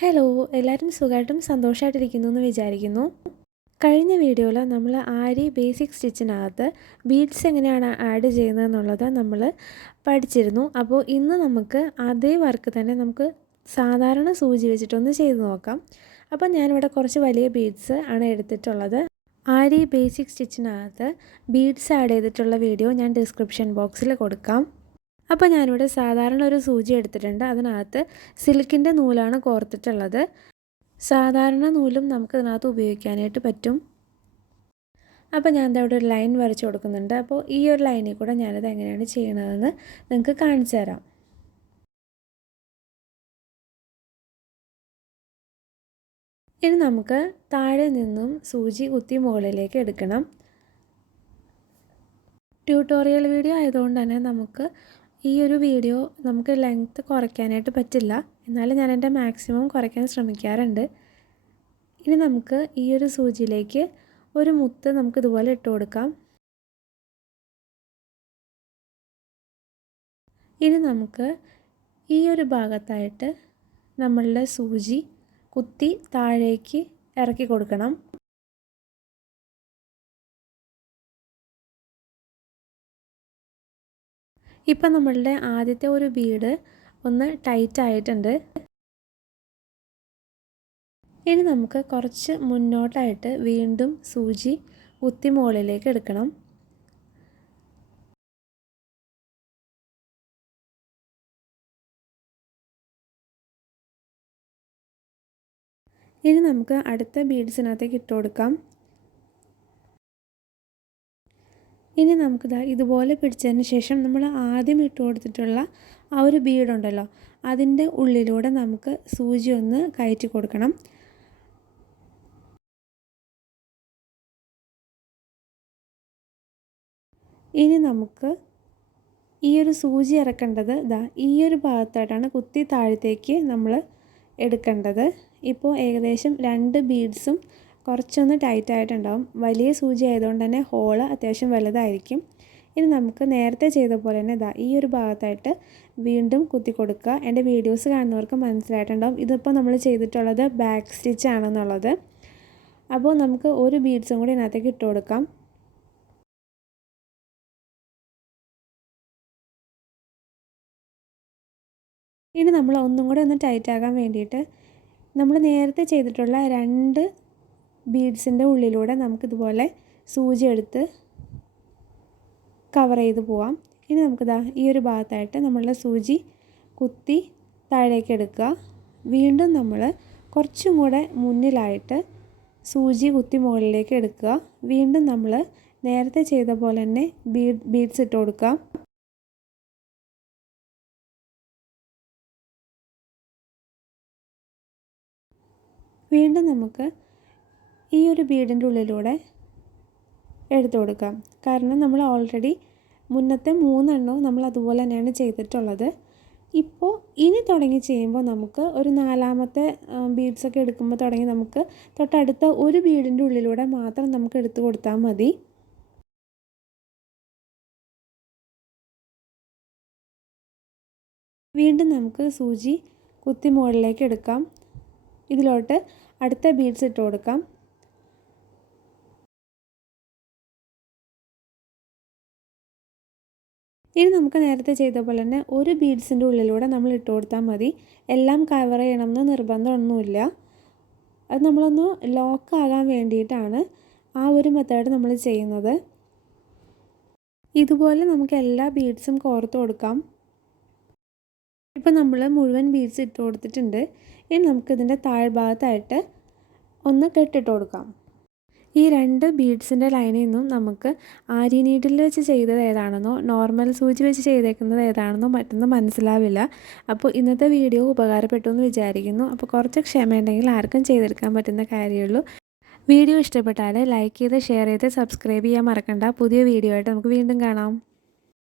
Hello എല്ലാവരും സുഖമായിട്ടും സന്തോഷമായിട്ടിരിക്കുന്നു എന്ന് വിചാരിക്കുന്നു. കഴിഞ്ഞ വീഡിയോയിൽ നമ്മൾ ആരി ബേസിക് സ്റ്റിച്ചിനകത്ത് ബീഡ്സ് എങ്ങനെയാണ് ആഡ് ചെയ്യുന്നതെന്നുള്ളത് നമ്മൾ പഠിച്ചിരുന്നു. അപ്പോൾ ഇന്ന് നമുക്ക് അതേ വർക്ക് തന്നെ നമുക്ക് സാധാരണ സൂചി വെച്ചിട്ടൊന്ന് ചെയ്ത് നോക്കാം. അപ്പോൾ ഞാനിവിടെ കുറച്ച് വലിയ ബീഡ്സ് ആണ് എടുത്തിട്ടുള്ളത്. ആരി ബേസിക് സ്റ്റിച്ചിനകത്ത് ബീഡ്സ് ആഡ് ചെയ്തിട്ടുള്ള വീഡിയോ ഞാൻ ഡിസ്ക്രിപ്ഷൻ ബോക്സിൽ കൊടുക്കാം. അപ്പോൾ ഞാനിവിടെ സാധാരണ ഒരു സൂചി എടുത്തിട്ടുണ്ട്. അതിനകത്ത് സിൽക്കിന്റെ നൂലാണ് കോർത്തിട്ടുള്ളത്. സാധാരണ നൂലും നമുക്ക് ഇതിനകത്ത് ഉപയോഗിക്കാനായിട്ട് പറ്റും. അപ്പോൾ ഞാൻ ഇവിടെ ഒരു ലൈൻ വരച്ചു കൊടുക്കുന്നുണ്ട്. അപ്പോൾ ഈ ഒരു ലൈനിൽ കൂടെ ഞാനിത് എങ്ങനെയാണ് ചെയ്യണതെന്ന് നിങ്ങൾക്ക് കാണിച്ചു തരാം. ഇനി നമുക്ക് താഴെ നിന്നും സൂചി കുത്തി മുകളിലേക്ക് എടുക്കണം. ട്യൂട്ടോറിയൽ വീഡിയോ ആയതുകൊണ്ട് തന്നെ നമുക്ക് ഈ ഒരു വീഡിയോ നമുക്ക് ലെങ്ത്ത് കുറയ്ക്കാനായിട്ട് പറ്റില്ല. എന്നാലും ഞാൻ എന്റെ മാക്സിമം കുറയ്ക്കാൻ ശ്രമിക്കാറുണ്ട്. ഇനി നമുക്ക് ഈ ഒരു സൂചിയിലേക്ക് ഒരു മുത്ത് നമുക്ക് ഇതുപോലെ ഇട്ട് കൊടുക്കാം. ഇനി നമുക്ക് ഈ ഒരു ഭാഗത്തായിട്ട് നമ്മളുടെ സൂചി കുത്തി താഴേക്ക് ഇറക്കി കൊടുക്കണം. ഇപ്പം നമ്മളുടെ ആദ്യത്തെ ഒരു ബീഡ് ഒന്ന് ടൈറ്റ് ആയിട്ടുണ്ട്. ഇനി നമുക്ക് കുറച്ച് മുന്നോട്ടായിട്ട് വീണ്ടും സൂചി കുത്തി മുകളിലേക്ക് എടുക്കണം. ഇനി നമുക്ക് അടുത്ത ബീഡ്സിനകത്തേക്ക് ഇട്ട് കൊടുക്കാം. ഇനി നമുക്ക് ദാ ഇതുപോലെ പിടിച്ചതിന് ശേഷം നമ്മൾ ആദ്യം ഇട്ട് കൊടുത്തിട്ടുള്ള ആ ഒരു ബീഡുണ്ടല്ലോ അതിന്റെ ഉള്ളിലൂടെ നമുക്ക് സൂചി ഒന്ന് കയറ്റി കൊടുക്കണം. ഇനി നമുക്ക് ഈ ഒരു സൂചി ഇറക്കേണ്ടത് ഇതാ ഈ ഒരു ഭാഗത്തായിട്ടാണ് കുത്തി താഴത്തേക്ക് നമ്മൾ എടുക്കേണ്ടത്. ഇപ്പോൾ ഏകദേശം രണ്ട് ബീഡ്സും കുറച്ചൊന്ന് ടൈറ്റ് ആയിട്ടുണ്ടാവും. വലിയ സൂചി ആയതുകൊണ്ട് തന്നെ ഹോൾ അത്യാവശ്യം വലുതായിരിക്കും. ഇനി നമുക്ക് നേരത്തെ ചെയ്ത പോലെ തന്നെ ഇതാ ഈ ഒരു ഭാഗത്തായിട്ട് വീണ്ടും കുത്തി കൊടുക്കുക. എന്റെ വീഡിയോസ് കാണുന്നവർക്ക് മനസ്സിലായിട്ടുണ്ടാവും. ഇതിപ്പോൾ നമ്മൾ ചെയ്തിട്ടുള്ളത് ബാക്ക് സ്റ്റിച്ച് ആണെന്നുള്ളത്. അപ്പോൾ നമുക്ക് ഒരു ബീഡ്സും കൂടി ഇതിനകത്തേക്ക് ഇട്ട് കൊടുക്കാം. ഇനി നമ്മൾ ഒന്നും കൂടി ഒന്ന് ടൈറ്റ് ആകാൻ വേണ്ടിയിട്ട് നമ്മൾ നേരത്തെ ചെയ്തിട്ടുള്ള രണ്ട് ബീഡ്സിന്റെ ഉള്ളിലൂടെ നമുക്കിതുപോലെ സൂചി എടുത്ത് കവർ ചെയ്ത് പോവാം. ഇനി നമുക്കിതാ ഈ ഒരു ഭാഗത്തായിട്ട് നമ്മളുടെ സൂചി കുത്തി താഴേക്ക് എടുക്കുക. വീണ്ടും നമ്മൾ കുറച്ചും കൂടെ മുന്നിലായിട്ട് സൂചി കുത്തി മുകളിലേക്ക് എടുക്കുക. വീണ്ടും നമ്മൾ നേരത്തെ ചെയ്ത പോലെ തന്നെ ബീഡ് ബീഡ്സ് ഇട്ട് കൊടുക്കാം വീണ്ടും നമുക്ക് ഈ ഒരു ബീഡിന്റെ ഉള്ളിലൂടെ എടുത്തു കൊടുക്കാം. കാരണം നമ്മൾ ഓൾറെഡി മുന്നത്തെ മൂന്നെണ്ണവും നമ്മൾ അതുപോലെ തന്നെയാണ് ചെയ്തിട്ടുള്ളത്. ഇപ്പോൾ ഇനി തുടങ്ങി ചെയ്യുമ്പോൾ നമുക്ക് ഒരു നാലാമത്തെ ബീഡ്സൊക്കെ എടുക്കുമ്പോൾ തുടങ്ങി നമുക്ക് തൊട്ടടുത്ത ഒരു ബീഡിന്റെ ഉള്ളിലൂടെ മാത്രം നമുക്ക് എടുത്തു കൊടുത്താൽ മതി. വീണ്ടും നമുക്ക് സൂചി കുത്തി മുകളിലേക്ക് എടുക്കാം. ഇതിലോട്ട് അടുത്ത ബീഡ്സ് ഇട്ട് കൊടുക്കാം. ഇനി നമുക്ക് നേരത്തെ ചെയ്ത പോലെ തന്നെ ഒരു ബീഡ്സിന്റെ ഉള്ളിലൂടെ നമ്മൾ ഇട്ട് കൊടുത്താൽ മതി. എല്ലാം കവർ ചെയ്യണം ചെയ്യണമെന്ന് നിർബന്ധമൊന്നുമില്ല. അത് നമ്മളൊന്ന് ലോക്ക് ആകാൻ വേണ്ടിയിട്ടാണ് ആ ഒരു മെത്തേഡ് നമ്മൾ ചെയ്യുന്നത്. ഇതുപോലെ നമുക്ക് എല്ലാ ബീഡ്സും കോർത്ത് കൊടുക്കാം. ഇപ്പം നമ്മൾ മുഴുവൻ ബീഡ്സ് ഇട്ട് കൊടുത്തിട്ടുണ്ട്. ഇനി നമുക്കിതിന്റെ താഴ്ഭാഗത്തായിട്ട് ഒന്ന് കെട്ടിട്ട് കൊടുക്കാം. ഈ രണ്ട് ബീഡ്സിന്റെ ലൈനിൽ നിന്നും നമുക്ക് ആരി നീഡിൽ വെച്ച് ചെയ്തത് ഏതാണെന്നോ നോർമൽ സൂചി വെച്ച് ചെയ്തേക്കുന്നത് ഏതാണെന്നോ മറ്റൊന്നും മനസ്സിലാവില്ല. അപ്പോൾ ഇന്നത്തെ വീഡിയോ ഉപകാരപ്പെട്ടു എന്ന് വിചാരിക്കുന്നു. അപ്പോൾ കുറച്ച് ക്ഷമയുണ്ടെങ്കിൽ ആർക്കും ചെയ്തെടുക്കാൻ പറ്റുന്ന കാര്യമുള്ളൂ. വീഡിയോ ഇഷ്ടപ്പെട്ടാൽ ലൈക്ക് ചെയ്ത് ഷെയർ ചെയ്ത് സബ്സ്ക്രൈബ് ചെയ്യാൻ മറക്കണ്ട. പുതിയ വീഡിയോ ആയിട്ട് നമുക്ക് വീണ്ടും കാണാം.